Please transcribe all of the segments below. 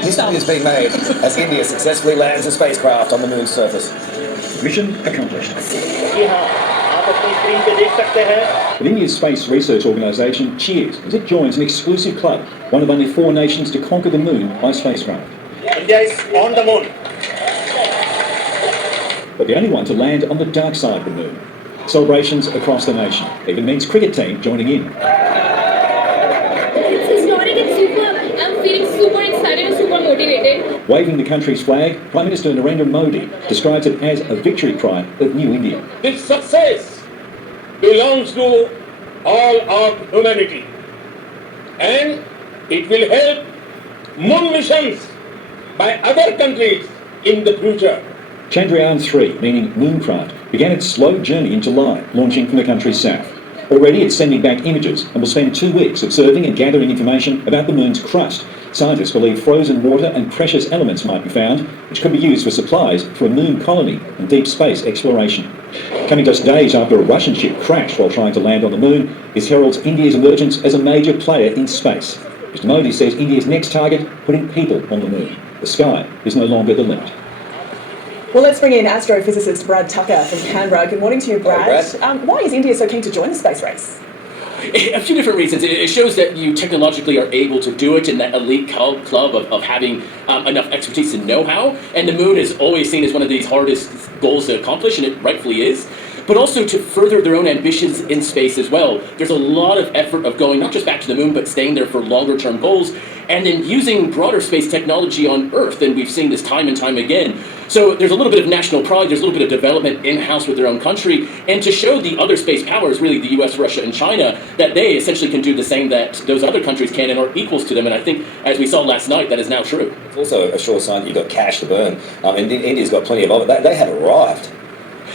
History is being made as India successfully lands a spacecraft on the moon's surface. Mission accomplished. जी हाँ, आप अपनी screen पे देख सकते हैं. But India's space research organisation cheers as it joins an exclusive club, one of only 4 nations to conquer the moon by spacecraft. India is on the moon. But the only one to land on the dark side of the moon. Celebrations across the nation. Even men's cricket team joining in. It's historic and super. I'm feeling super excited and super motivated. Waving the country's flag, Prime Minister Narendra Modi describes it as a victory cry of new India. This success belongs to all of humanity, and it will help moon missions by other countries in the future. Chandrayan 3, meaning mooncraft, began its slow journey in July, launching from the country's south. Already it's sending back images and will spend 2 weeks observing and gathering information about the moon's crust. Scientists believe frozen water and precious elements might be found, which could be used for supplies for a moon colony and deep space exploration. Coming just days after a Russian ship crashed while trying to land on the moon, this heralds India's emergence as a major player in space. Mr Modi says India's next target, putting people on the moon. The sky is no longer the limit. Well, let's bring in astrophysicist Brad Tucker from Canberra. Good morning to you, Brad. Why is India so keen to join the space race? A few different reasons. It shows that you technologically are able to do it in that elite club of having enough expertise and know-how. And the moon is always seen as one of these hardest goals to accomplish, and it rightfully is. But also to further their own ambitions in space as well. There's a lot of effort of going not just back to the moon, but staying there for longer-term goals, and then using broader space technology on Earth, and we've seen this time and time again. So there's a little bit of national pride, there's a little bit of development in-house with their own country, and to show the other space powers, really the US, Russia, and China, that they essentially can do the same that those other countries can and are equals to them. And I think, as we saw last night, that is now true. It's also a sure sign that you've got cash to burn. And India's got plenty of it. They have arrived.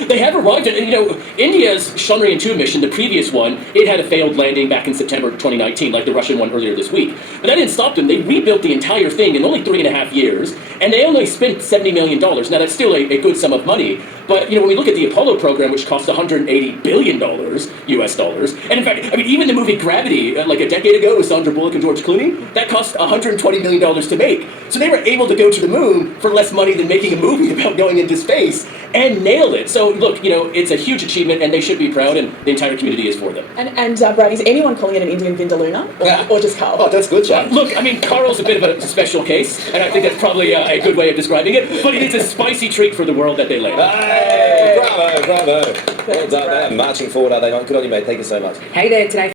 They have arrived, and India's Chandrayan 2 mission, the previous one, it had a failed landing back in September 2019, like the Russian one earlier this week. But that didn't stop them. They rebuilt the entire thing in only 3.5 years, and they only spent $70 million. Now, that's still a good sum of money, but when we look at the Apollo program, which cost $180 billion US dollars, and in fact, even the movie Gravity, like a decade ago with Sandra Bullock and George Clooney, that cost $120 million to make. So they were able to go to the moon for less money than making a movie about going into space, and nailed it. So look, it's a huge achievement, and they should be proud, and the entire community is for them. And Brad, is anyone calling it an Indian Vindaloo, or just Carl? Oh, that's good, Jack. Look, Carl's a bit of a special case, and I think that's probably a good way of describing it, but it is a spicy treat for the world that they laid. Hey, bravo. Well done. They're marching forward, are they not? Good on you, mate. Thank you so much. Hey there, today